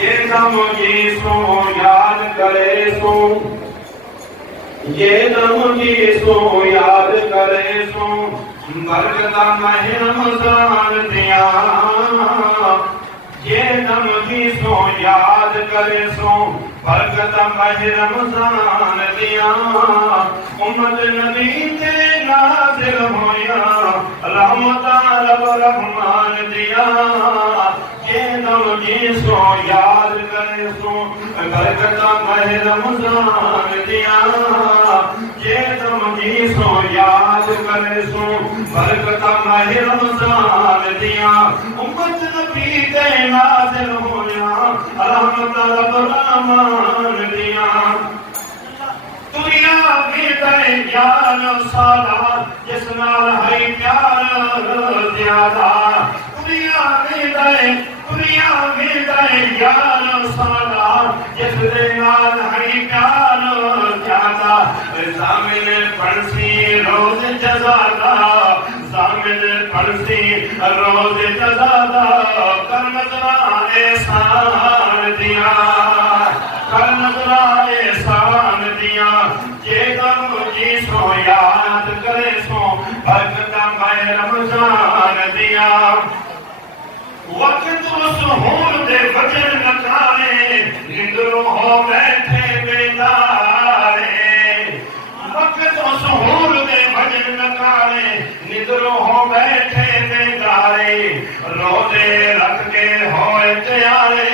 یہ دم جی سو یاد کرے سو، یہ دم جی سو یاد کرے سو، برکت ماہ رمضان دیا، یہ دم جی سو یاد کرے سو، برکت ماہ رمضان دیا، امت نبی تے نازل ہویا، رحمت رب رحمان دیا، یہ دم جی سو یاد کرے سو، برکت ماہ رمضان دیا، یہ دم جی سو یاد کرے سو، برکت ماہ رمضان دیا، امت نبی تے نازل ہویا، رحمت رب رحمان دیا، دنیا میں دے یار سالا جس نال ہے پیار زیادہ، دنیا میں دے یار سالا جس دے نال ہے پیار زیادہ، زامن پڑسی روز جزادہ، زامن پڑسی روز جزادہ، کر نظرہ احسان دیا، کر نظرہ احسان دیا، یہ دم جی سو یاد کرے سو، برکت ماہ رمضان دیا، وقت سحور دے فجر نکالے، نندروں ہو بیٹھے بیدارے، وقت سحور دے فجر نکالے، نندروں ہو بیٹھے بیدارے، روزے رکھ کے ہوئے تیارے،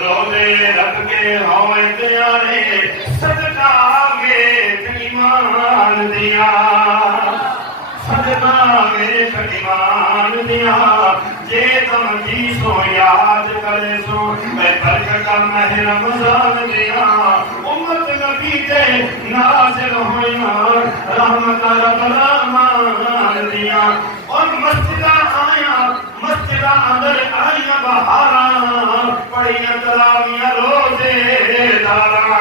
روزے رکھ کے ہوئے تیارے، صدقہ میں ایمان دیا، صدقہ میں ایمان دیا، یہ دم جی سو یاد کرے سو، میں برکت ماہ رمضان دیا، امت نبی تے نازل ہویا، رحمت رب رحمان دیا، اور مسجدہ آیا، مسجدہ اندر آیا بہارا، پڑھیا تراویاں روزے دارا،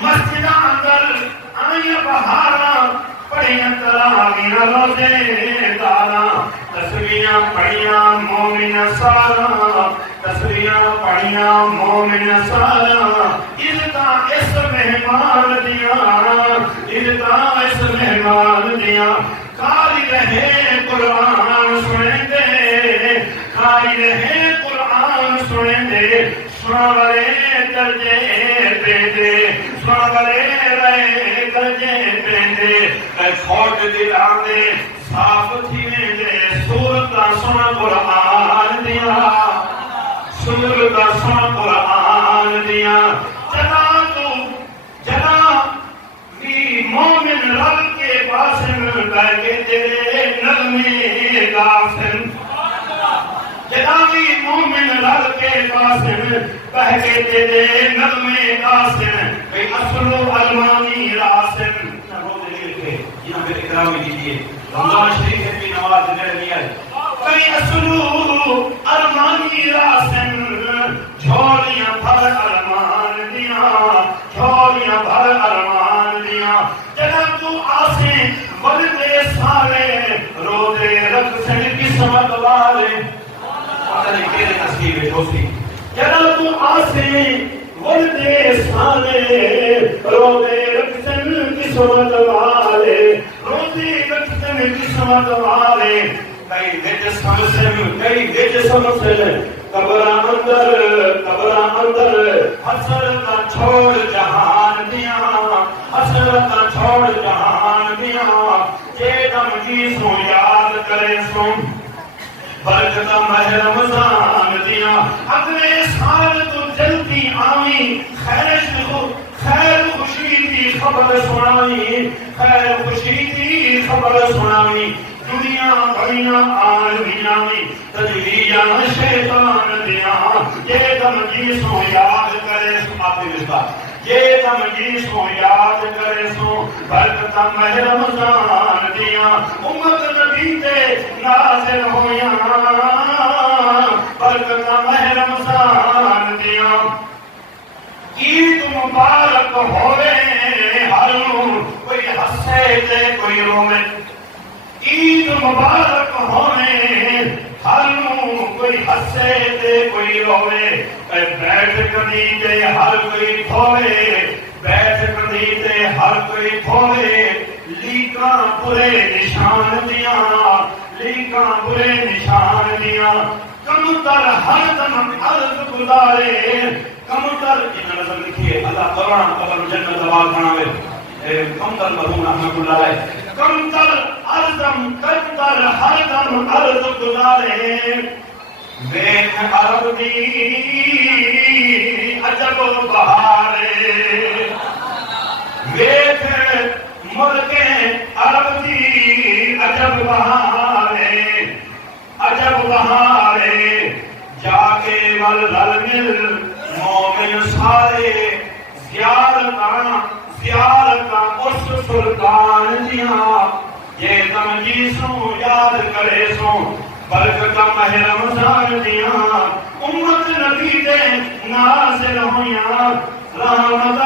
مسجدہ اندر آیا بہارا، پڑھیا تراویاں روزے دارا، تسبیحاں پڑھیاں مومن سارا، تسبیحاں پڑھیاں مومن سارا، عزتاں اس مہمان دیا، عزتاں اس مہمان دیا، کاری رہے قرآن سنیں دے، کاری رہے قرآن سنیں دے، سنا والے درجے دے دے، سنا والے رہے درجے دے دے، کھوٹ دلان دے صاف تھینے دے، سورتا سنا قرآن دیا، سورتا سنا قرآن دیا، جنا بھی مومن رب کے باسن بیٹھے تیرے نغمے لاسن، جنا بھی مومن رب کے باسن بیٹھے تیرے نغمے لاسن، بھئی اصلو علمانی راسن، روزے لکھے یہاں پہ اکرامی دیجئے، رمضان شریف ہے بھی نواز نرمی ہے، کئی اصلو علمانی راسن، جھولیاں بھر علمان دیا، جھولیاں بھر علمان دیا، جنہ تو آسیں وردے سارے، روزے رکھ سے قسمت والے، پتہ نہیں کیلے نصیب دوستی، جنہ تو آسیں وردے سارے، روزے رکھ سے قسمت والے، روزے رکھ سے قسمت والے، کئی ویج سمسن، قبرہ اندر حسرتاں چھوڑ جہان دیا، حسرتاں چھوڑ جہان دیا، یہ دم جی سو یاد کرے سو، برکت ماہ رمضان دیا، اگلے سال تو جلدی آئی، خیر خوشی کی خبر سنائی، خیر خوشی کی خبر سنائی، دنیا بڑیاں آلمیاں میں تجویجاں شیطان دیا، یہ دم جی سو یاد کرے سو، آتے رشتہ، یہ دم جی سو یاد کرے سو، برکت ماہ رمضان دیا، امت نبی تے نازل ہویا، برکت ماہ رمضان دیا، عید مبارک ہوئے ہر کوئی ہنسے تے کوئی روے، عید مبارک ہونے ہر نو کوئی ہسے تے کوئی روے، بیٹھ کدی تے ہر کوئی کھوے، بیٹھ کدی تے ہر کوئی کھوے، لیکاں برے نشان دیاں، لیکاں برے نشان دیاں، کمتر ہر دم عرض گزارے، کمتر انہاں نظر لکھیے اللہ قرآن قبر جنت آباد بناوے، کمتر مرحوم رحمۃ اللہ علیہ، کمتر ارزم کمتر ہر دم عرض گزارے، ویکھ عرب دی عجب بہارے، ویکھ ملک عرب دی عجب بہارے، عجب بہارے، جا کے ول رل مل مومن سارے، زیارتاں زیارتاں اس سلطان دیاں، یہ دم جی سوں یاد کرے سوں برکتاں ماہ رمضان دیاں، امت نبی دے نازل ہویاں، رحمت